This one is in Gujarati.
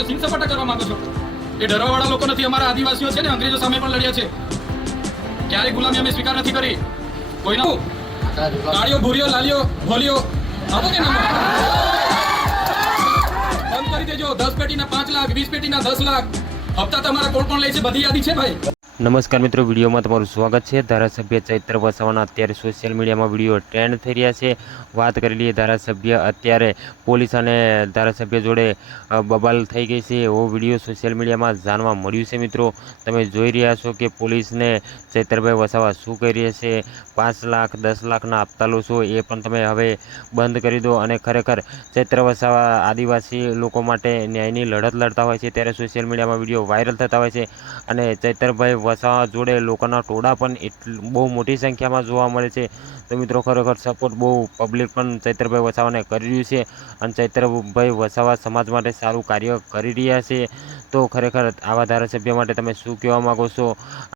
છો, સિંહ સપાટા કરવા માંગો છો. એ ડરવાવાળા લોકો નથી. અમારા આદિવાસીઓ છે ને અંગ્રેજો સામે પણ લડ્યા છે. ક્યારેય ગુલામી અમે સ્વીકાર નથી કરી. કોઈના કાળીઓ, ભૂરીઓ, લાલીઓ, ભોલીઓ આપો કે ના બંધ કરી દેજો. 10 પેટીના 5 લાખ, 20 પેટીના 10 લાખ હપ્તા તમારા કોણ કોણ લે છે બધી યાદી છે ભાઈ. નમસ્કાર મિત્રો, વિડીયોમાં તમારું સ્વાગત છે. ધારાસભ્ય ચૈત્ર વસાવાના અત્યારે સોશિયલ મીડિયામાં વિડીયો ટ્રેન્ડ થઈ રહ્યા છે. વાત કરી લઈએ, ધારાસભ્ય અત્યારે પોલીસ અને ધારાસભ્ય જોડે બબાલ થઈ ગઈ છે એવો વિડીયો સોશિયલ મીડિયામાં જાણવા મળ્યું છે. મિત્રો, તમે જોઈ રહ્યા છો કે પોલીસને ચૈત્રભાઈ વસાવા શું કરી રહ્યા છે. 5 લાખ 10 લાખના હપ્તા લો છો એ પણ તમે હવે બંધ કરી દો. અને ખરેખર ચૈત્ર વસાવા આદિવાસી લોકો માટે ન્યાયની લડત લડતા હોય છે ત્યારે સોશિયલ મીડિયામાં વિડીયો વાયરલ થતા હોય છે. અને ચૈત્રભાઈ વસાવા જોડે લોકોના ટોળા પણ બહુ મોટી સંખ્યામાં જોવા મળે છે. તો મિત્રો, ખરેખર સપોર્ટ બહુ પબ્લિક પણ ચૈત્રભાઈ વસાવાને કરી રહ્યું છે અને ચૈત્રભાઈ વસાવા સમાજ માટે સારું કાર્ય કરી રહ્યા છે. તો ખરેખર આવા ધારાસભ્ય માટે તમે શું કહેવા માગો છો?